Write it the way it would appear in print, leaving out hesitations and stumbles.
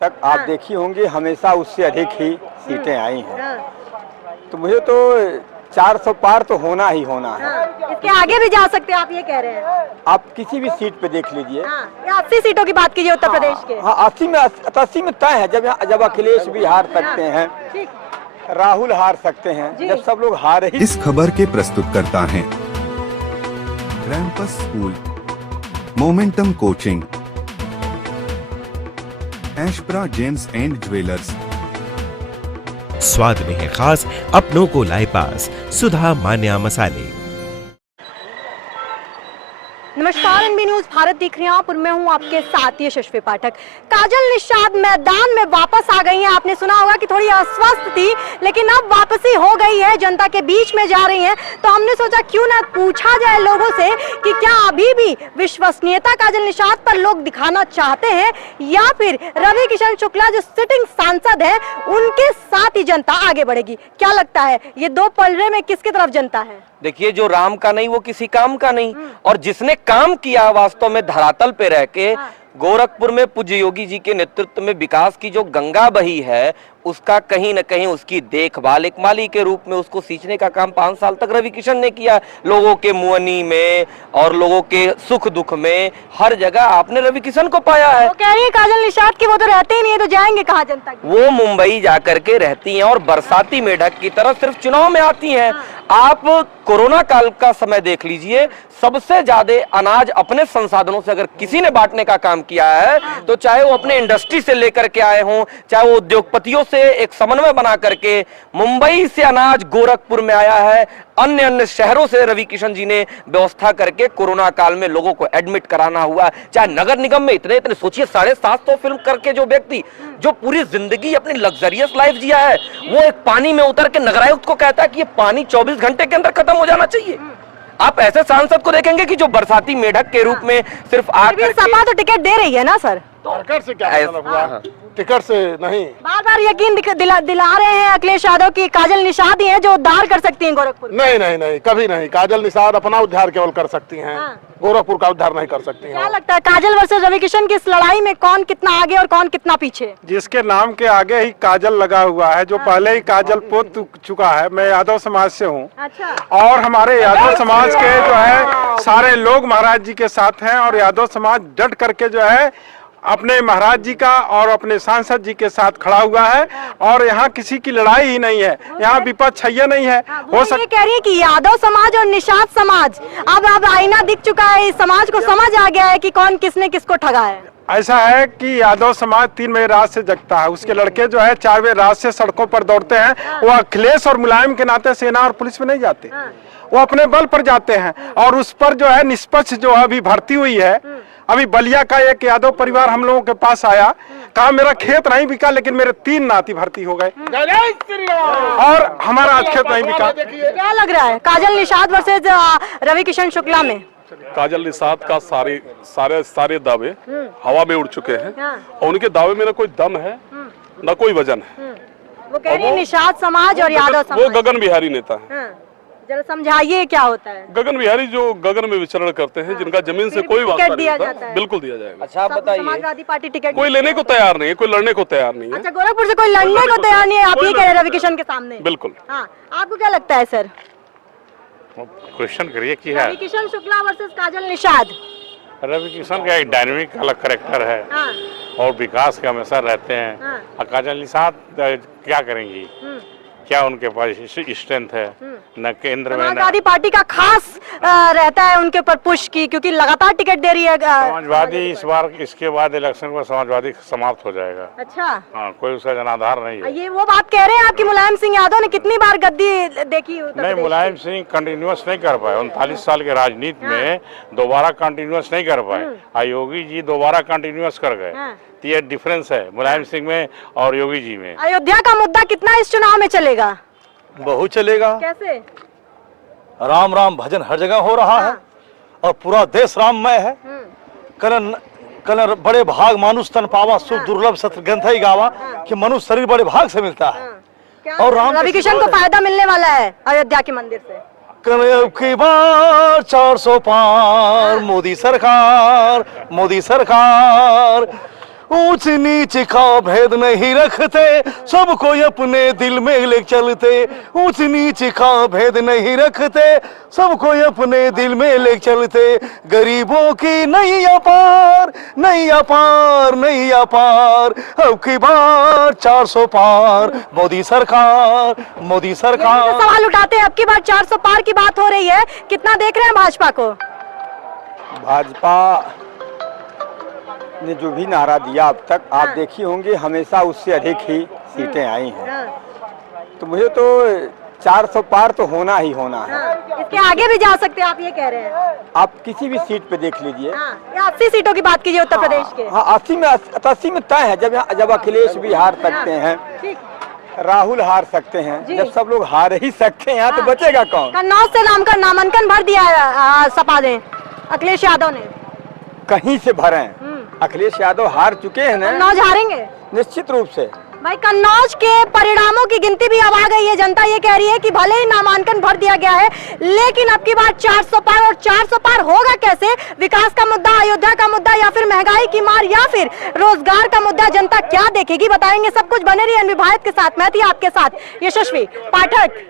तक आप देखी होंगी हमेशा उससे अधिक ही सीटें आई हैं। तो मुझे तो 400 पार तो होना ही होना है। इसके आगे भी जा सकते हैं आप ये कह रहे हैं? आप किसी भी सीट पे देख लीजिए। या 80 सीटों की बात कीजिए उत्तर प्रदेश के। हाँ 80 में तय है। जब अखिलेश भी हार सकते हैं, राहुल हार सकते हैं, जब सब लोग हार ही। इस खबर के प्रस्तुतकर्ता हैं रैंपस स्कूल, मोमेंटम कोचिंग, एशप्रा जेम्स एंड ज्वेलर्स। स्वाद में है खास, अपनों को लाए पास, सुधा मान्या मसाले। नमस्कार, एनबी न्यूज भारत देख रहे हैं आप और मैं हूं आपके साथ यशस्वी पाठक। काजल निषाद मैदान में वापस आ गई हैं। आपने सुना होगा कि थोड़ी अस्वस्थ थी, लेकिन अब वापसी हो गई है, जनता के बीच में जा रही हैं। तो हमने सोचा क्यों ना पूछा जाए लोगों से कि क्या अभी भी विश्वसनीयता काजल निषाद पर लोग दिखाना चाहते हैं, या फिर रवि किशन शुक्ला जो सिटिंग सांसद है उनके साथ ही जनता आगे बढ़ेगी। क्या लगता है ये दो पलड़े में किसकी तरफ जनता है? देखिए, जो राम का नहीं वो किसी काम का नहीं, और जिसने काम किया वास्तव में धरातल पे रह के, गोरखपुर में पूज्य योगी जी के नेतृत्व में विकास की जो गंगा बही है, उसका कहीं न कहीं उसकी देखभाल एक माली के रूप में उसको सींचने का काम 5 साल तक रवि किशन ने किया। लोगों के मुअनी में और लोगों के सुख दुख में हर जगह आपने रवि किशन को पाया है। वो कह रही है काजल निषाद की वो तो रहते ही नहीं है, तो जाएंगे कहाँ जनता की? वो मुंबई जाकर के रहती हैं और बरसाती मेढक की तरह सिर्फ चुनाव में आती हैं। आप कोरोना काल का समय देख लीजिए, सबसे ज्यादा अनाज अपने संसाधनों से अगर किसी ने बांटने का काम किया है, तो चाहे वो अपने इंडस्ट्री से लेकर के आए हों, चाहे वो उद्योगपतियों से एक समन्वय बना करके, मुंबई से अनाज गोरखपुर में आया है, अन्य शहरों से रवि किशन जी ने व्यवस्था करके कोरोना काल में लोगों को एडमिट कराना हुआ। चाहे नगर निगम में इतने सोचिए 750 फिल्म करके जो व्यक्ति जो पूरी जिंदगी अपनी लग्जरियस लाइफ जिया है, वो एक पानी में उतर के नगर आयुक्त को कहता है कि ये पानी 24 घंटे के अंदर खत्म हो जाना चाहिए। आप ऐसे सांसद को देखेंगे कि जो बरसाती मेढक के रूप में सिर्फ आकर सपा तो टिकट दे रही है ना सर? टिकट से क्या मतलब हुआ? टिकट से नहीं, बार बार यकीन दिला रहे हैं अखिलेश यादव की काजल निषाद ही है जो उद्धार कर सकती हैं गोरखपुर। नहीं नहीं नहीं, कभी नहीं। काजल निषाद अपना उद्धार केवल कर सकती हैं, गोरखपुर का उद्धार नहीं कर सकती हैं। क्या लगता है काजल वर्सेस रवि किशन की इस लड़ाई में कौन कितना आगे और कौन कितना पीछे? जिसके नाम के आगे ही काजल लगा हुआ है, जो पहले ही काजल पोत चुका है। मैं यादव समाज से हूँ। अच्छा। और हमारे यादव समाज के जो है सारे लोग महाराज जी के साथ हैं, और यादव समाज डट करके जो है अपने महाराज जी का और अपने सांसद जी के साथ खड़ा हुआ है। और यहाँ किसी की लड़ाई ही नहीं है, यहाँ विपक्ष है नहीं है। हो सकता कह रही है कि यादव समाज और निषाद समाज अब आईना दिख चुका है, इस समाज को समझ आ गया है कि कौन किसने किसको ठगा है। ऐसा है कि यादव समाज 3 बजे रात से जगता है, उसके लड़के जो है 4 बजे रात से सड़कों पर दौड़ते हैं। वो अखिलेश और मुलायम के नाते सेना और पुलिस में नहीं जाते, वो अपने बल पर जाते हैं। और उस पर जो है निष्पक्ष जो है अभी भर्ती हुई है। अभी बलिया का एक यादव परिवार हम लोगों के पास आया, कहा मेरा खेत नहीं बिका लेकिन मेरे 3 नाती भर्ती हो गए, और हमारा आज खेत नहीं बिका। क्या लग रहा है काजल निषाद वर्सेस रवि किशन शुक्ला में? काजल निषाद का सारे दावे हवा में उड़ चुके हैं, और उनके दावे में न कोई दम है न कोई वजन है। वो कह रही है निषाद समाज और यादव समाज। वो गगन बिहारी नेता है। जरा समझाइए क्या होता है? गगन बिहारी जो गगन में विचरण करते हैं, जिनका जमीन से कोई वास्ता नहीं होता, बिल्कुल दिया जाएगा। अच्छा आप बताइए, समाजवादी पार्टी टिकट कोई लेने को तैयार नहीं है, कोई लड़ने को तैयार नहीं है। अच्छा, गोरखपुर से कोई लड़ने को तैयार नहीं है, आप ये कह रहे हैं रवि किशन के सामने? बिल्कुल। हाँ, आपको क्या लगता है सर? क्वेश्चन करिए कि है रवि किशन शुक्ला वर्सेस काजल निषाद। रवि किशन का एक डायनेमिक अलग कैरेक्टर है, और विकास के हमेशा रहते हैं। और काजल निषाद क्या करेंगी, क्या उनके पास स्ट्रेंथ है? न केंद्र में समाजवादी पार्टी का खास रहता है उनके ऊपर पुश की, क्योंकि लगातार टिकट दे रही है समाजवादी। इस बार इसके बाद इलेक्शन में समाजवादी समाप्त हो जाएगा। अच्छा। हाँ, कोई उसका जनाधार नहीं है। ये वो बात कह रहे हैं आपकी मुलायम सिंह यादव ने कितनी बार गद्दी देखी? नहीं, मुलायम सिंह कंटिन्यूअस नहीं कर पाए 39 साल के राजनीति में, दोबारा कंटिन्यूअस नहीं कर पाए। योगी जी दोबारा कंटिन्यूअस कर गए। तो ये डिफरेंस है मुलायम सिंह में और योगी जी में। अयोध्या का मुद्दा कितना इस चुनाव में चलेगा? बहुत चलेगा। कैसे? राम राम भजन हर जगह हो रहा है, और पूरा देश राममय है। कल बड़े भाग मानुष तन पावा, सुख दुर्लभ सत्य ग्रंथ ही गावा, कि मनुष्य शरीर बड़े भाग से मिलता है। और राम रवि किशन को फायदा मिलने वाला है अयोध्या के मंदिर से। की बार 400 पार, मोदी सरकार ऊंच नीच का भेद नहीं रखते, सबको अपने दिल में ले चलते। ऊंच नीच का भेद नहीं रखते, सबको अपने दिल में ले चलते। गरीबों की नैया पार, नैया पार, नैया पार, अब की बार 400 पार मोदी सरकार, मोदी सरकार। सवाल उठाते हैं, अब की बार 400 पार की बात हो रही है, कितना देख रहे हैं भाजपा को? भाजपा ने जो भी नारा दिया अब तक, आप देखी होंगे, हमेशा उससे अधिक ही सीटें आई हैं। तो मुझे तो 400 पार तो होना ही होना है। इसके आगे भी जा सकते हैं, आप ये कह रहे हैं? आप किसी भी सीट पे देख लीजिए। 80 सीटों की बात कीजिए उत्तर प्रदेश के। हाँ, 80 में तय है। जब अखिलेश भी हार सकते हैं, राहुल हार सकते हैं, जब सब लोग हार ही सकते हैं तो बचेगा कौन? कन्नौज से नाम का नामांकन भर दिया है सपा ने, अखिलेश यादव ने। कहीं से भरें, अखिलेश यादव हार चुके हैं ना। कन्नौज हारेंगे निश्चित रूप से। भाई, कन्नौज के परिणामों की गिनती भी अब आ गई है। जनता ये कह रही है कि भले ही नामांकन भर दिया गया है, लेकिन अब की बार 400 पार, और 400 पार होगा कैसे? विकास का मुद्दा, अयोध्या का मुद्दा, या फिर महंगाई की मार, या फिर रोजगार का मुद्दा, जनता क्या देखेगी? बताएंगे सब कुछ। बने रहिए एनवी भारत के साथ। मैं थी आपके साथ यशस्वी पाठक।